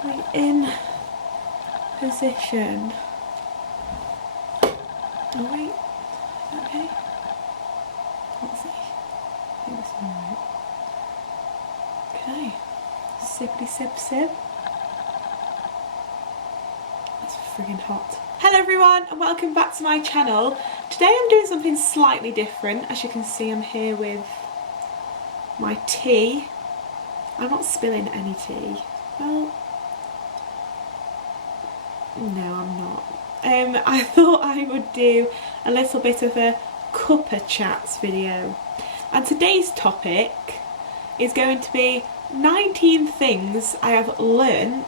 safely in position. Oh wait, okay. Let's see. I think this is alright. Okay. Sippity sip sip. That's friggin' hot. Hello everyone and welcome back to my channel. Today I'm doing something slightly different. As you can see, I'm here with my tea. I'm not spilling any tea. Well, no, I'm not. I thought I would do a little bit of a CUPPA chats video. And today's topic is going to be 19 things I have learnt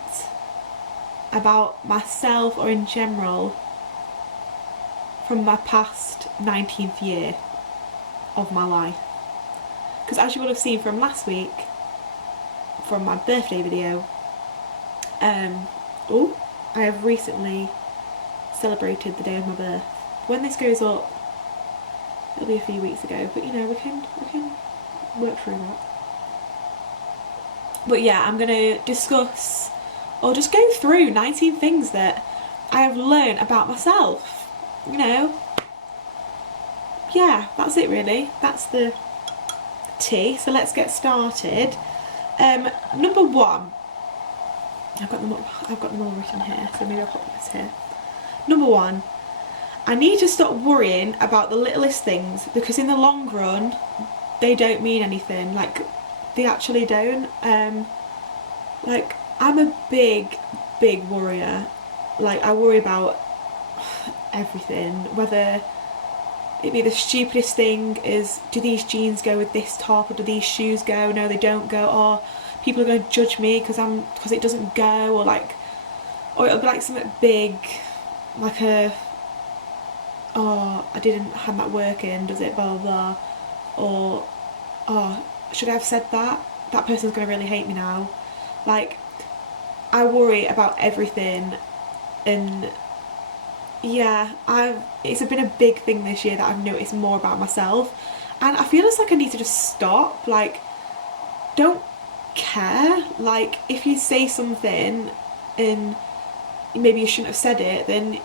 about myself or in general from my past 19th year of my life. Because as you will have seen from last week, from my birthday video, I have recently celebrated the day of my birth. When this goes up, it'll be a few weeks ago, but you know, we can work through that. But yeah, I'm going to discuss, or just go through 19 things that I have learned about myself. You know, yeah, that's it really. That's the tea. So let's get started. Number one, I've got them all written here, so maybe I'll put this here. Number one, I need to stop worrying about the littlest things, because in the long run they don't mean anything. Like, they actually don't. Like, I'm a big worrier. Like, I worry about everything, whether it be the stupidest thing is, do these jeans go with this top, or do these shoes go? No, they don't go. Or people are going to judge me because it doesn't go, or it'll be like something big, like I didn't have that work in, does it, blah blah blah, or should I have said that? That person's going to really hate me now. Like, I worry about everything, and yeah, it's been a big thing this year that I've noticed more about myself, and I feel it's like I need to just stop. Like, don't care. Like, if you say something and maybe you shouldn't have said it, then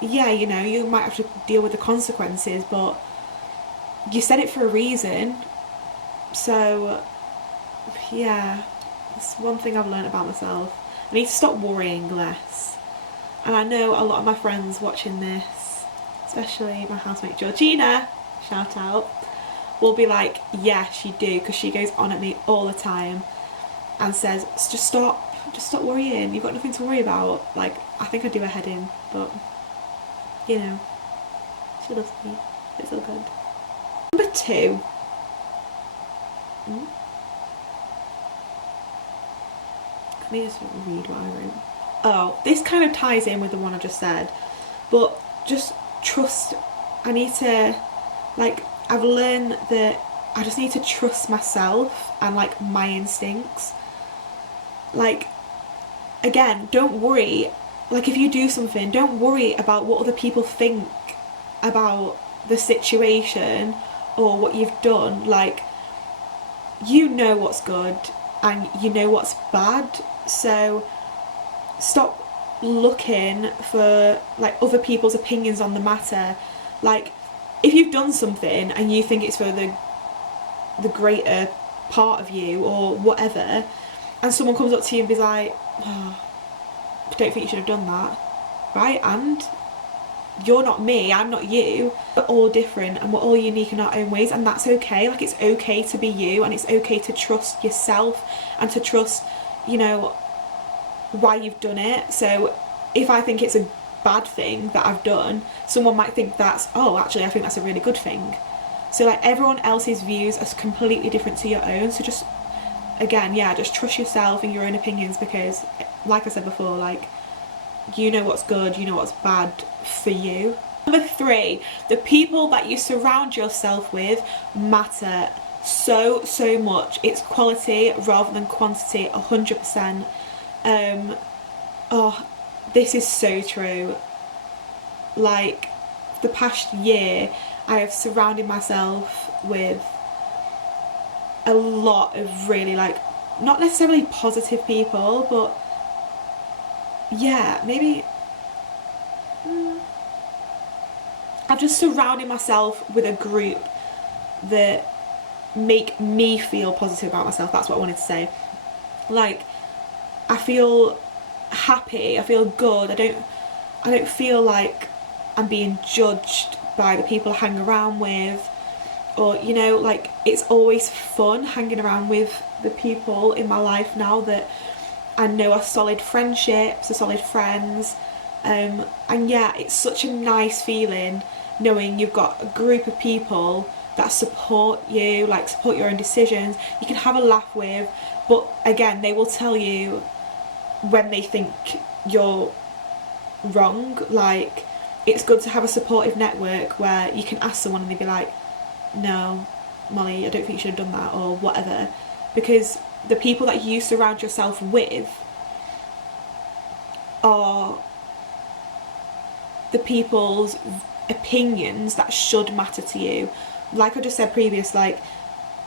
yeah, you know, you might have to deal with the consequences, but you said it for a reason. So yeah, that's one thing I've learned about myself. I need to stop worrying less. And I know a lot of my friends watching this, especially my housemate Georgina, shout out, will be like, yes, you do, because she goes on at me all the time and says, just stop worrying, you've got nothing to worry about. Like, I think I do her head in, but you know, she loves me, it's all good. Number two, let me just read what I wrote. Oh, this kind of ties in with the one I just said, but just trust. I need to, like, I've learned that I just need to trust myself and, like, my instincts. Like, again, don't worry. Like, if you do something, don't worry about what other people think about the situation or what you've done. Like, you know what's good and you know what's bad, so stop looking for, like, other people's opinions on the matter. Like, if you've done something and you think it's for the greater part of you or whatever, and someone comes up to you and be like, oh, I don't think you should have done that, right? And you're not me, I'm not you. We're all different and we're all unique in our own ways, and that's okay. Like, it's okay to be you, and it's okay to trust yourself and to trust, you know, why you've done it. So if I think it's a bad thing that I've done, someone might think that's, oh, actually I think that's a really good thing. So, like, everyone else's views are completely different to your own, so just, again, yeah, just trust yourself and your own opinions, because like I said before, like, you know what's good, you know what's bad for you. Number three, the people that you surround yourself with matter so much. It's quality rather than quantity, 100%. Oh, this is so true. Like, the past year I have surrounded myself with a lot of really, like, not necessarily positive people, but yeah, maybe I've just surrounded myself with a group that make me feel positive about myself. That's what I wanted to say. Like, I feel happy, I feel good, I don't feel like I'm being judged by the people I hang around with, or, you know, like, it's always fun hanging around with the people in my life now that I know are solid friendships, are solid friends. And yeah, it's such a nice feeling knowing you've got a group of people that support you, like support your own decisions, you can have a laugh with, but again, they will tell you when they think you're wrong. Like, it's good to have a supportive network where you can ask someone and they'd be like, no, Molly, I don't think you should have done that, or whatever. Because the people that you surround yourself with are the people's opinions that should matter to you. Like I just said previous, like,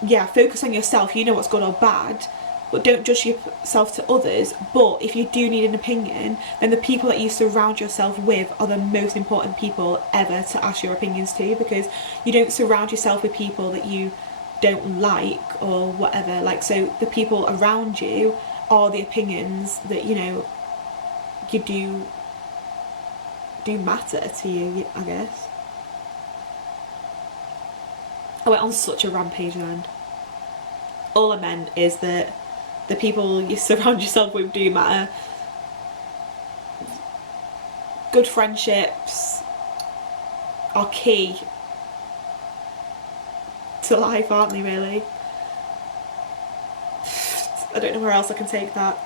yeah, focus on yourself, you know what's good or bad, but don't judge yourself to others. But if you do need an opinion, then the people that you surround yourself with are the most important people ever to ask your opinions to, because you don't surround yourself with people that you don't like or whatever. Like, so the people around you are the opinions that, you know, you do matter to you, I guess. I went on such a rampage then. All I meant is that the people you surround yourself with do matter. Good friendships are key to life, aren't they, really? I don't know where else I can take that.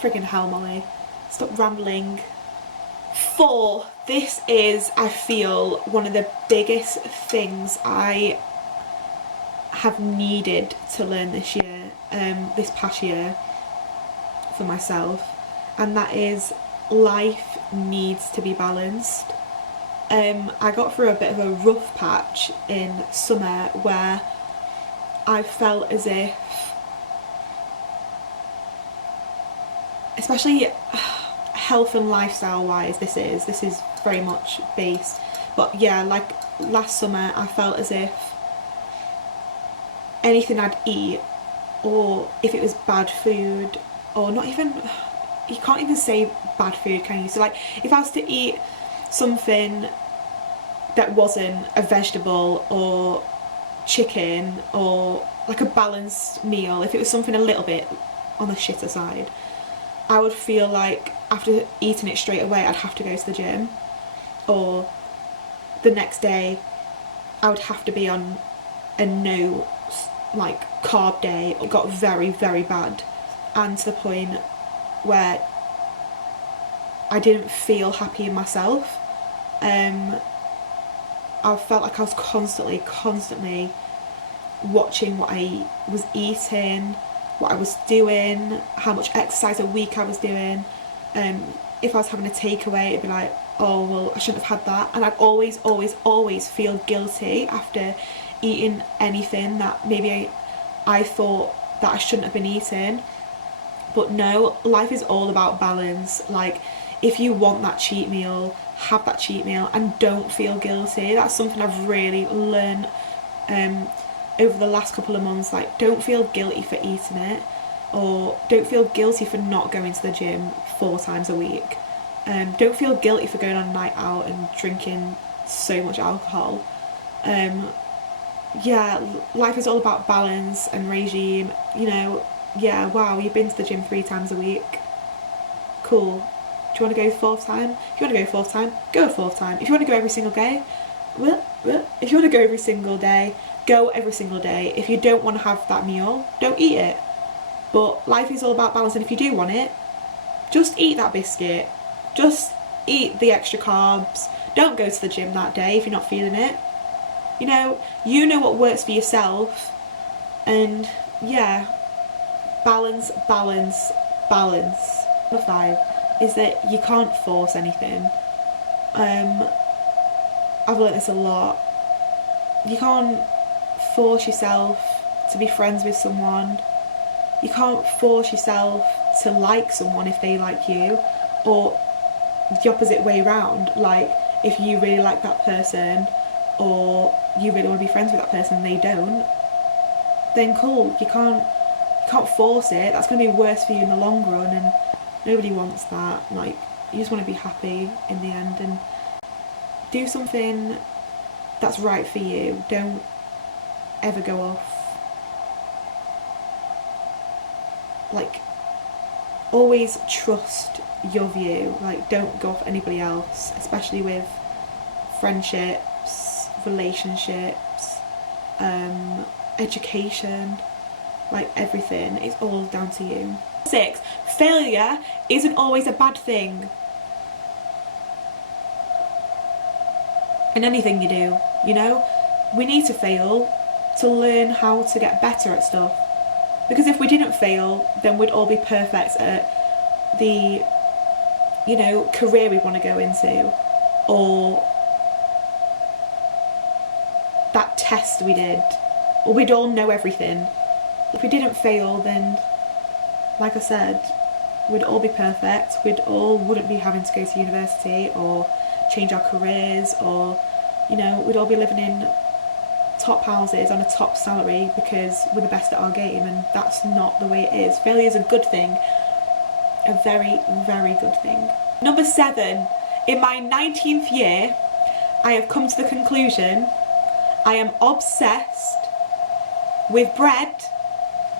Friggin' hell, Molly. Stop rambling. 4. This is, I feel, one of the biggest things I have needed to learn this year, this past year, for myself, and that is life needs to be balanced. I got through a bit of a rough patch in summer where I felt as if, especially health and lifestyle wise, this is very much based, but yeah, like last summer I felt as if anything I'd eat, or if it was bad food, or not even, you can't even say bad food, can you? So like, if I was to eat something that wasn't a vegetable or chicken, or like a balanced meal, if it was something a little bit on the shitter side, I would feel like after eating it straight away I'd have to go to the gym, or the next day I would have to be on a no, like, carb day. It got very, very bad, and to the point where I didn't feel happy in myself. I felt like I was constantly watching what I was eating, what I was doing, how much exercise a week I was doing. If I was having a takeaway, it'd be like, oh, well, I shouldn't have had that. And I'd always feel guilty after eating anything that maybe I thought that I shouldn't have been eating. But no, life is all about balance. Like, if you want that cheat meal, have that cheat meal and don't feel guilty. That's something I've really learned over the last couple of months. Like, don't feel guilty for eating it, or don't feel guilty for not going to the gym 4 times a week. Don't feel guilty for going on a night out and drinking so much alcohol. Yeah, life is all about balance and regime. You know, yeah, wow, you've been to the gym 3 times a week. Cool. Do you want to go 4th time? If you want to go 4th time, go a 4th time. If you want to go every single day, if you want to go every single day, go every single day. If you don't want to have that meal, don't eat it. But life is all about balance, and if you do want it, just eat that biscuit. Just eat the extra carbs. Don't go to the gym that day if you're not feeling it. You know what works for yourself. And yeah, balance. Number 5 is that you can't force anything. I've learnt this a lot. You can't force yourself to be friends with someone. You can't force yourself to like someone if they like you. or the opposite way round. Like, if you really like that person or you really want to be friends with that person and they don't, then cool, you can't force it. That's going to be worse for you in the long run, and nobody wants that. Like, you just want to be happy in the end and do something that's right for you. Don't ever go off. Like, always trust your view. Like, don't go off anybody else, especially with friendships, relationships, education. Like, everything, it's all down to you. 6, failure isn't always a bad thing. In anything you do, you know? We need to fail to learn how to get better at stuff. Because if we didn't fail, then we'd all be perfect at the, you know, career we want to go into, or that test we did, or we'd all know everything. If we didn't fail, then, like I said, we'd all be perfect. Wouldn't be having to go to university or change our careers, or, you know, we'd all be living in top houses on a top salary because we're the best at our game, and that's not the way it is. Failure is a good thing, a very, very good thing. Number 7, in my 19th year, I have come to the conclusion I am obsessed with bread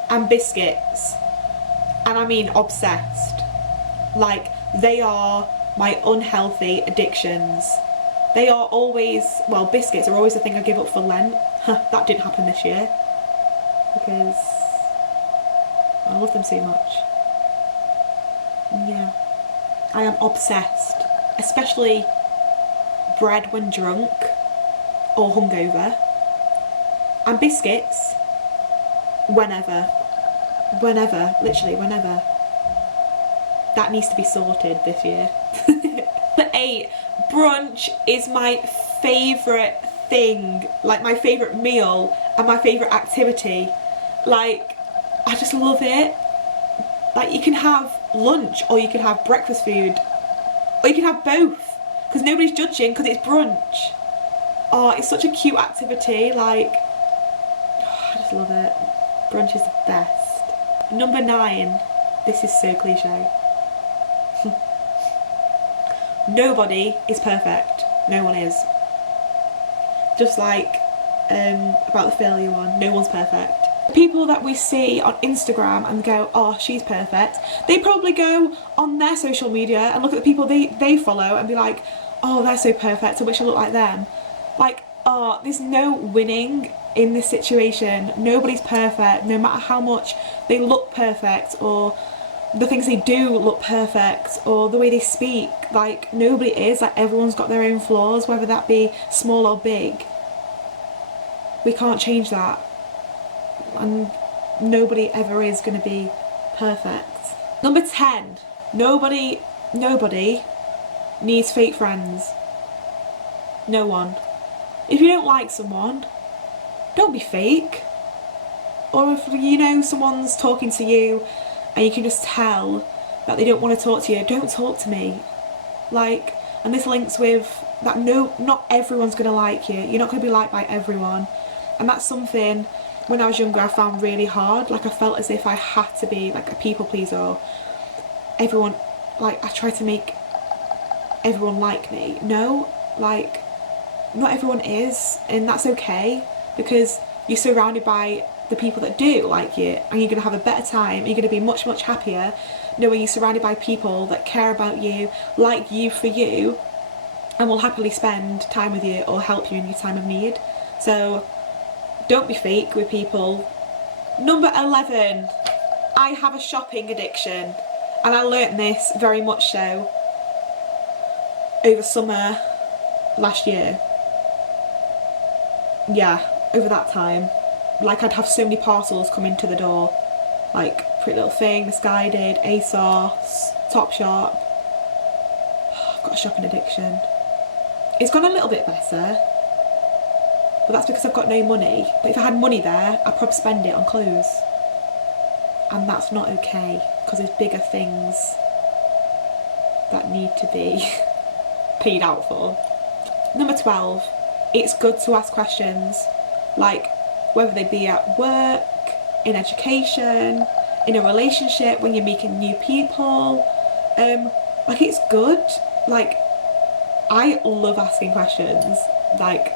and biscuits. And I mean obsessed. Like, they are my unhealthy addictions. They are always, well, biscuits are always the thing I give up for Lent. That didn't happen this year because I love them so much. Yeah, I am obsessed, especially bread when drunk or hungover, and biscuits whenever, literally whenever. That needs to be sorted this year. Number 8, brunch is my favourite thing, like my favourite meal and my favourite activity. Like, I just love it. Like, you can have lunch or you can have breakfast food, or you can have both, because nobody's judging, because it's brunch. Oh, it's such a cute activity. Like, oh, I just love it. Brunch is the best. Number 9, this is so cliche. Nobody is perfect. No one is. Just like about the failure one, no one's perfect. People that we see on Instagram and go, oh, she's perfect, they probably go on their social media and look at the people they follow and be like, oh, they're so perfect, I wish I looked like them. Like, oh, there's no winning in this situation. Nobody's perfect, no matter how much they look perfect, or the things they do look perfect, or the way they speak. Like, nobody is. Like, everyone's got their own flaws, whether that be small or big. We can't change that, and nobody ever is going to be perfect. Number 10, nobody needs fake friends. No one. If you don't like someone, don't be fake. Or if you know someone's talking to you and you can just tell that they don't want to talk to you, don't talk to me. Like, and this links with that, no, not everyone's going to like you. You're not going to be liked by everyone. And that's something, when I was younger, I found really hard. Like, I felt as if I had to be like a people pleaser. Everyone, like, I tried to make everyone like me. No, like, not everyone is, and that's okay, because you're surrounded by the people that do like you, and you're going to have a better time. You're going to be much, much happier knowing you're surrounded by people that care about you, like you for you, and will happily spend time with you or help you in your time of need. So don't be fake with people. Number 11, I have a shopping addiction, and I learnt this very much so over summer last year. Yeah, over that time. Like, I'd have so many parcels come into the door, like Pretty Little Thing, Misguided, ASOS, Topshop. I've got a shopping addiction. It's gone a little bit better, but that's because I've got no money. But if I had money there, I'd probably spend it on clothes, and that's not okay, because there's bigger things that need to be paid out for. Number 12, it's good to ask questions, like whether they be at work, in education, in a relationship, when you're meeting new people. Like, it's good. Like, I love asking questions. Like,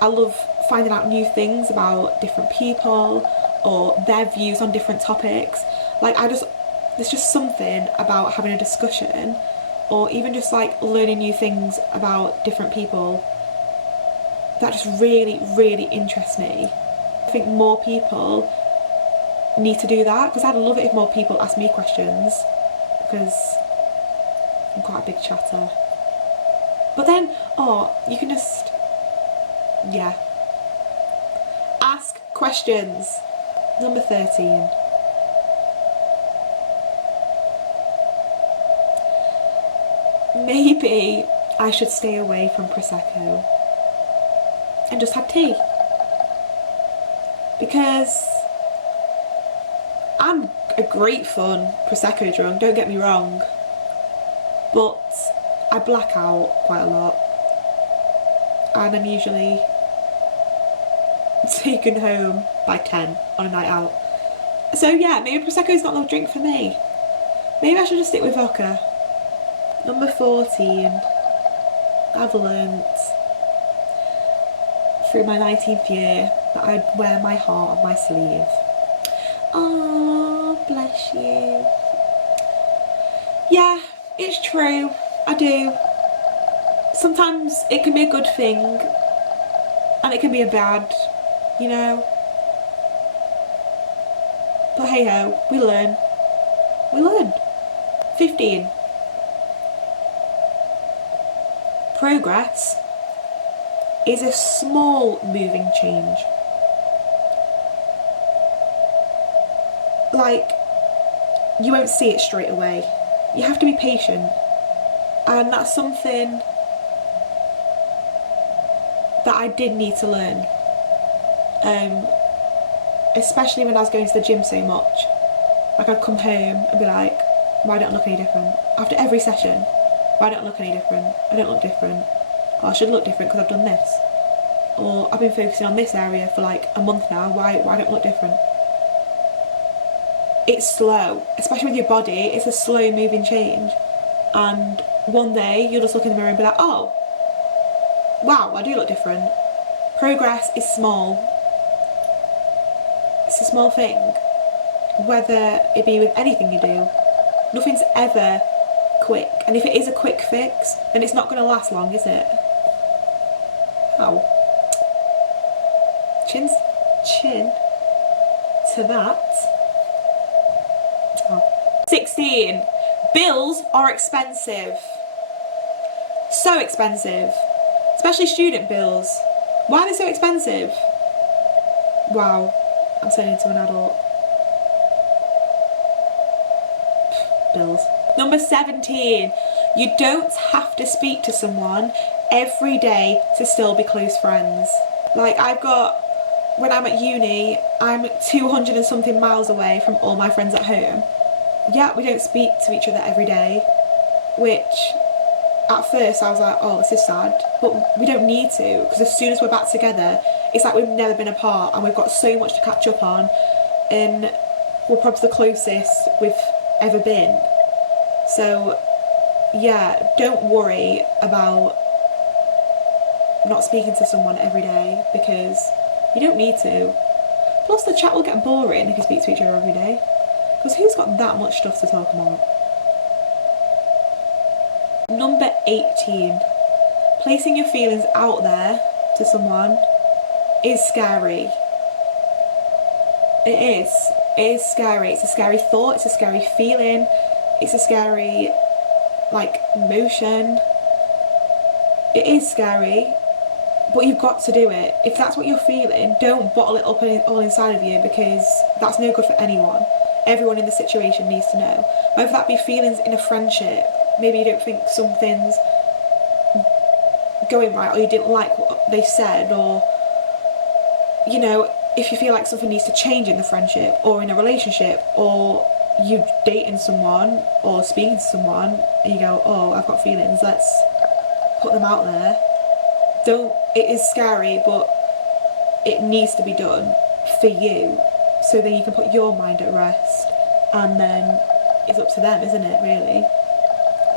I love finding out new things about different people or their views on different topics. Like, there's just something about having a discussion, or even just like learning new things about different people, that just really, really interests me. I think more people need to do that, because I'd love it if more people ask me questions, because I'm quite a big chatter. But then, you can just, ask questions. Number 13. Maybe I should stay away from Prosecco and just have tea. Because I'm a great fun Prosecco drunk, don't get me wrong, but I black out quite a lot, and I'm usually taken home by 10 on a night out. So yeah, maybe Prosecco's not the drink for me. Maybe I should just stick with vodka. Number 14, I've learnt through my 19th year that I wear my heart on my sleeve. Oh, bless you. Yeah, it's true, I do. Sometimes it can be a good thing, and it can be a bad, you know. But hey ho, we learn. 15. Progress is a small moving change. Like, you won't see it straight away. You have to be patient. And that's something that I did need to learn. Especially when I was going to the gym so much. Like, I'd come home and be like, why don't I look any different? After every session, why don't I look any different? I don't look different. Or I should look different because I've done this. Or I've been focusing on this area for like a month now, why don't I look different? It's slow, especially with your body, it's a slow moving change. And one day you'll just look in the mirror and be like, oh, wow, I do look different. Progress is small. It's a small thing. Whether it be with anything you do, nothing's ever quick. And if it is a quick fix, then it's not going to last long, is it? Ow. Chin to that. Oh. 16. Bills are expensive. So expensive. Especially student bills. Why are they so expensive? Wow. I'm turning into an adult. Bills. Number 17. You don't have to speak to someone every day to still be close friends. Like, when I'm at uni, I'm 200 and something miles away from all my friends at home. Yeah, we don't speak to each other every day, which at first I was like, oh, this is sad, but we don't need to, because as soon as we're back together, it's like we've never been apart and we've got so much to catch up on, and we're probably the closest we've ever been. So yeah, don't worry about not speaking to someone every day, because you don't need to. Plus the chat will get boring if you speak to each other every day, because who's got that much stuff to talk about? Number 18. Placing your feelings out there to someone is scary. It is. It is scary. It's a scary thought, it's a scary feeling, it's a scary, emotion. It is scary, but you've got to do it. If that's what you're feeling, don't bottle it up all inside of you, because that's no good for anyone. Everyone in the situation needs to know. Whether that be feelings in a friendship, maybe you don't think something's going right, or you didn't like what they said, or, if you feel like something needs to change in the friendship, or in a relationship, or you're dating someone or speaking to someone and you go, oh, I've got feelings, let's put them out there. It is scary, but it needs to be done for you, so then you can put your mind at rest, and then it's up to them, isn't it, really?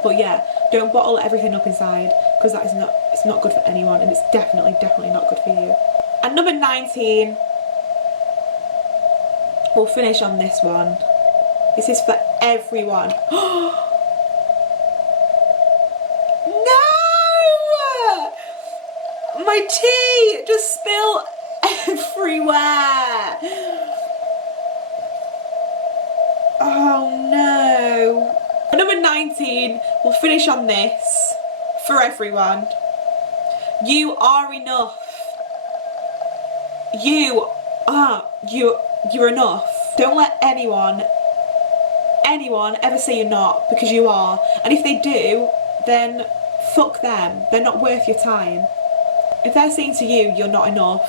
But yeah, don't bottle everything up inside, because it's not good for anyone, and it's definitely not good for you. And number 19, we'll finish on this one. This is for everyone. No! My tea just spilled everywhere. Oh no. Number 19, we'll finish on this. For everyone. You are enough. You're enough. Don't let anyone ever say you're not, because you are. And if they do, then fuck them. They're not worth your time. If they're saying to you you're not enough,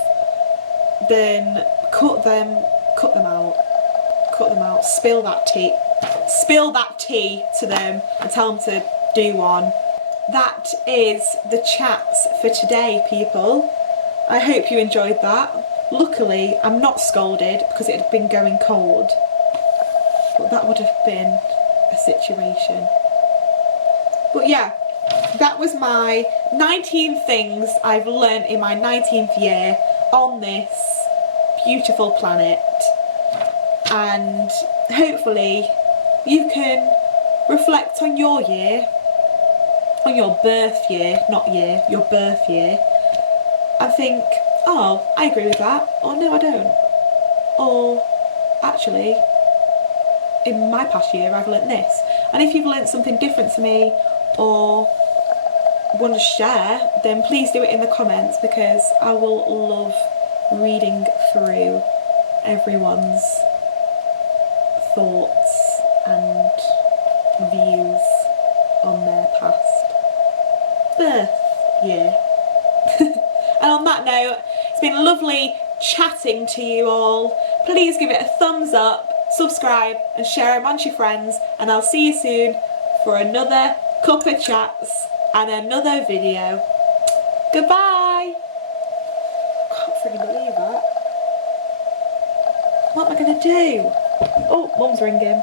then cut them out. Cut them out. Spill that tea to them and tell them to do one. That is the chats for today, people. I hope you enjoyed that. Luckily, I'm not scolded because it had been going cold. But that would have been a situation. But yeah, that was my 19 things I've learnt in my 19th year on this beautiful planet. And hopefully you can reflect on your year, on your birth year, not year, your birth year, and think, oh, I agree with that, or no, I don't. Or actually, in my past year, I've learnt this. And if you've learnt something different to me, or want to share, then please do it in the comments, because I will love reading through everyone's thoughts and views on their past birth year. And on that note, it's been lovely chatting to you all. Please give it a thumbs up, subscribe and share it amongst your friends, and I'll see you soon for another CUPPA chats and another video. Goodbye! Can't freaking believe that. What am I gonna do? Oh, Mum's ringing.